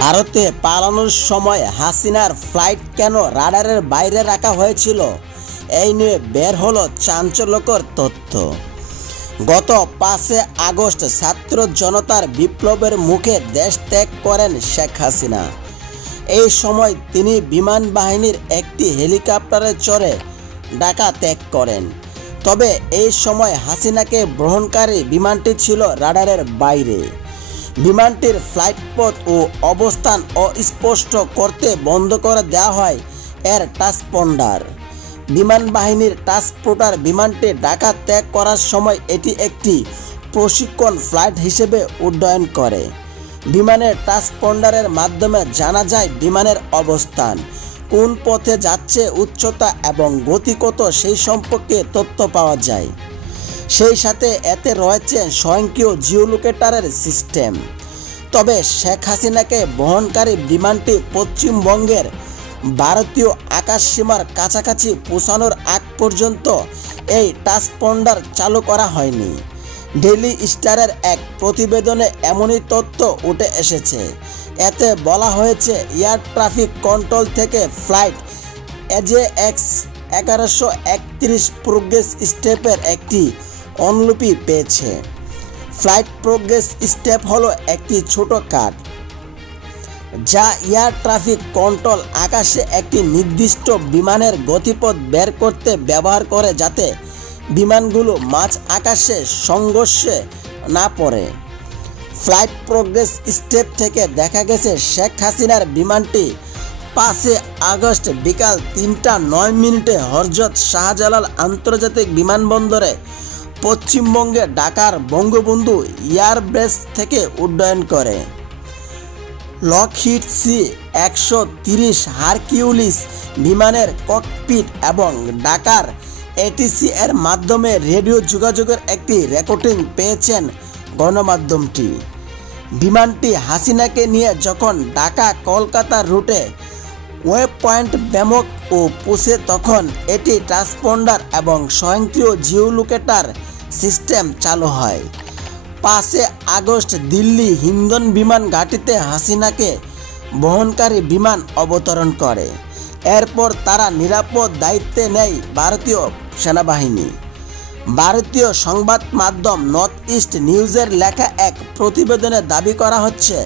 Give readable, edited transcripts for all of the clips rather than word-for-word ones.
ভারতে পালানোর সময় হাসিনার ফ্লাইট কেন রাডারের বাইরে রাখা হয়েছিল, এই নিয়ে বের হলো চাঞ্চল্যকর তথ্য। গত 5 আগস্ট ছাত্র জনতার বিপ্লবের মুখে দেশ ত্যাগ করেন শেখ হাসিনা। এই সময় তিনি বিমান বাহিনীর একটি হেলিকপ্টারে চড়ে ঢাকা ত্যাগ করেন। তবে এই সময় হাসিনাকে বহনকারী বিমানটি ছিল রাডারের বাইরে। বিমানটির ফ্লাইট পথ ও অবস্থান অস্পষ্ট করতে বন্ধ করে দেওয়া হয় এর ট্রান্সপন্ডার। বিমান বাহিনীর ট্রান্সপোর্টার বিমানটি ঢাকা ত্যাগ করার সময় এটি একটি প্রশিক্ষণ ফ্লাইট হিসেবে উড্ডয়ন করে। বিমানের ট্রান্সপন্ডারের মাধ্যমে জানা যায় বিমানের অবস্থান, কোন পথে যাচ্ছে, উচ্চতা এবং গতি কত সেই সম্পর্কে তথ্য পাওয়া যায়। সেই সাথে এতে রয়েছে স্বয়ংক্রিয় জিওলোকেটারের সিস্টেম। তবে শেখ হাসিনাকে বহনকারী বিমানটি পশ্চিমবঙ্গের ভারতীয় আকাশসীমার কাছাকাছি পৌঁছানোর আগ পর্যন্ত এই ট্রান্সপন্ডার চালু করা হয়নি। ডেইলি স্টারের এক প্রতিবেদনে এমনই তথ্য উঠে এসেছে। এতে বলা হয়েছে এয়ার ট্রাফিক কন্ট্রোল থেকে ফ্লাইট AJAX 1131 প্রোগ্রেস স্টেপের একটি অনুলিপি পেয়েছে। ফ্লাইট প্রোগ্রেস স্টেপ হলো একটি ছোট কার্ড যা এয়ার ট্রাফিক কন্ট্রোল আকাশে একটি নির্দিষ্ট বিমানের গতিপথ বের করতে ব্যবহার করে, যাতে বিমানগুলো মাঝ আকাশে সংঘর্ষে না পড়ে। ফ্লাইট প্রোগ্রেস স্টেপ থেকে দেখা গেছে শেখ হাসিনার বিমানটি 5 আগস্ট বিকাল 3টা 9 হযরত শাহজালাল আন্তর্জাতিক বিমানবন্দরে পশ্চিমবঙ্গে ঢাকার বঙ্গবন্ধু এয়ারবেস থেকে উড্ডয়ন করে। লকহিড C-130 হারকিউলিস বিমানের ককপিট এবং ঢাকার ATC এর মাধ্যমে রেডিও যোগাযোগের একটি রেকর্ডিং পেয়েছেন গণমাধ্যমটি। বিমানটি হাসিনাকে নিয়ে যখন ঢাকা কলকাতা রুটে ওয়েব পয়েন্ট বেমক ও পৌঁছে তখন এটি ট্রান্সপন্ডার এবং স্বয়ংক্রিয় জিওলোকেটার সিস্টেম চালু হয়। 5 আগস্ট দিল্লি হিন্দন বিমান ঘাঁটিতে হাসিনাকে বহনকারী বিমান অবতরণ করে। এরপর তারা নিরাপদ দায়িত্বে নেয় ভারতীয় সেনাবাহিনী। ভারতীয় সংবাদ মাধ্যম নর্থ ইস্ট নিউজের লেখা এক প্রতিবেদনে দাবি করা হচ্ছে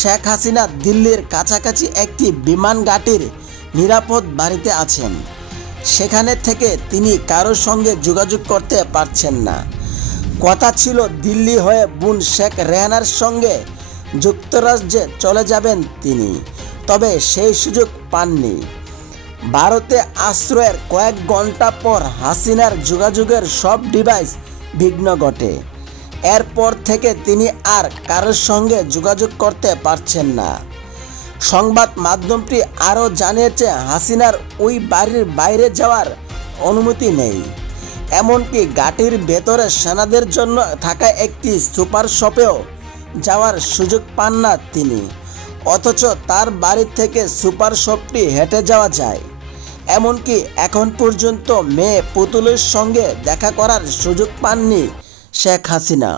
শেখ হাসিনা দিল্লির কাছাকাছি একটি বিমান ঘাঁটির নিরাপদ বাড়িতে আছেন। সেখানে থেকে তিনি কারোর সঙ্গে যোগাযোগ করতে পারছেন না। কথা ছিল দিল্লি হয়ে বোন শেখ রেহানার সঙ্গে যুক্তরাজ্যে চলে যাবেন তিনি, তবে সেই সুযোগ পাননি। ভারতে আশ্রয়ের কয়েক ঘন্টা পর হাসিনার যোগাযোগের সব ডিভাইস বিঘ্ন ঘটে। এরপর থেকে তিনি আর কারোর সঙ্গে যোগাযোগ করতে পারছেন না। সংবাদ মাধ্যমটি আরও জানিয়েছে হাসিনার ওই বাড়ির বাইরে যাওয়ার অনুমতি নেই। এমনকি ঘাঁটির ভেতরে সেনাদের জন্য থাকা একটি সুপার শপেও যাওয়ার সুযোগ পান না তিনি। অথচ তার বাড়ি থেকে সুপার শপটি হেঁটে যাওয়া যায়। এমনকি এখন পর্যন্ত মেয়ে পুতুলের সঙ্গে দেখা করার সুযোগ পাননি শেখ হাসিনা।